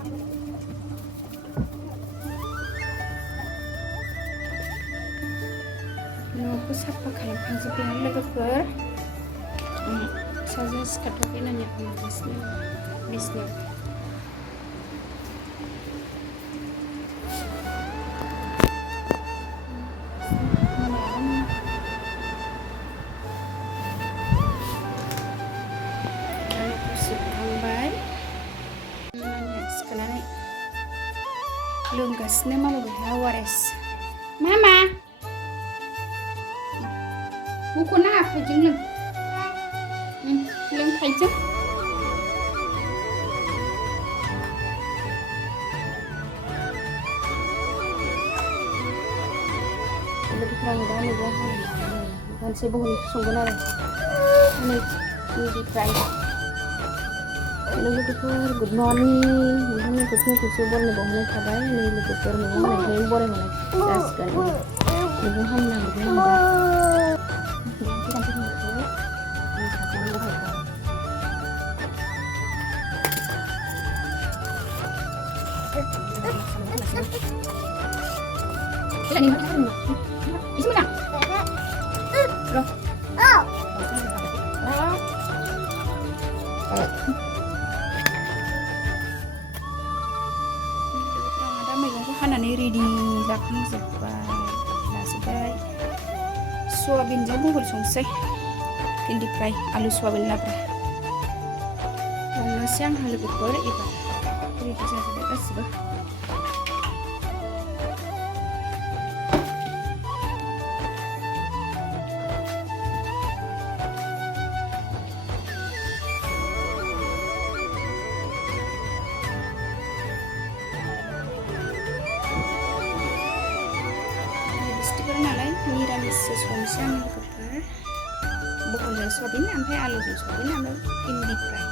Nunggu siapa kalian panggil bilang lebar. Saya sekarang nanya bisnya. Lunggasnya malu berhawares. Mama, buku apa jeng lung aja. Lebih terang dah ni dah. Bukan sibuk ni sungguh nara. Ini di try. Hello beautiful, good morning. Ini kucing kucing bol ni bohong khabar ni lebih terang ni mana yang boleh mana jas kan. Ni bohong nak bohong dah. Kita nanti nak tu. Ini sekarang ni bohong. Kita ni mana? Isi mana? Bro. Hanane ready langsung sebaik soyabin jamu bersungsai hindi fry alu soyabin labra kalau siang halu bekor iba ready saja kasih niramis sesuatu yang dikejar bukan dari soyabin sampai alu soyabin ambil hindi fry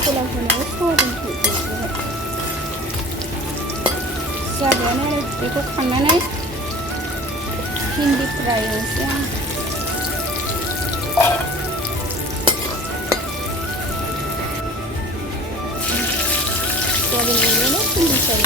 pulang pulang soyabin itu soyabinnya itu kanannya hindi fry ya soyabin ini hindi fry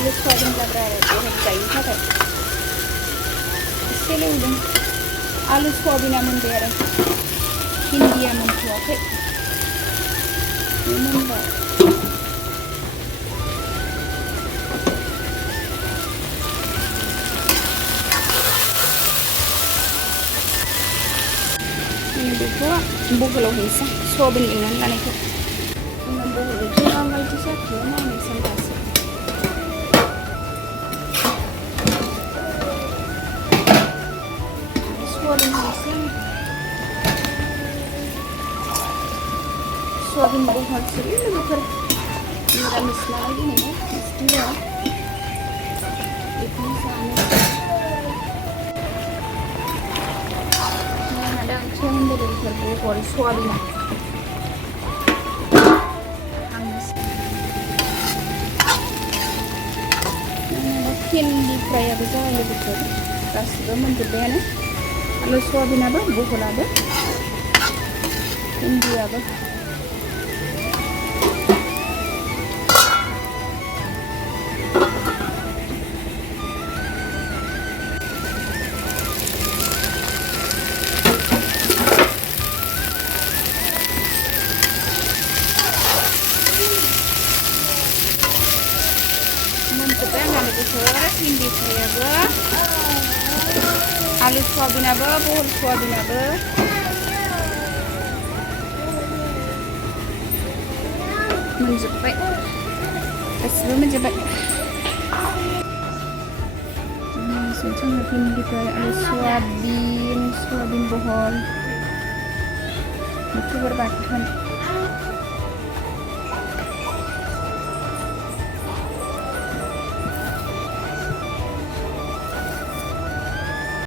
alu soyabin labra है चाहिए था इसलिए उधर alu soyabin amun दे रहे hindi amun choke remember ini juga bukan hisa soyabin dengan lana itu ini bukan itu ramai tu sah cuma ni sentasi soyabin bukan sering lepas niramis lagi nih mesti ya itu sana nah ada yang dari lepas soyabin hangus mungkin di fry aja lebih cepat kasih menjadi alu soyabin apa bukan ada भिन्दियाबो मोनजोब्बाय आंना लोगोफोर भिन्दी फ्रायाबो आलु सयाबिनाबो बहल सयाबिनाबो मोनजोब्बाय गासिबो मोनजोब्बाय जोंना भिन्दी fry आलु soybean बहल itu berbatuan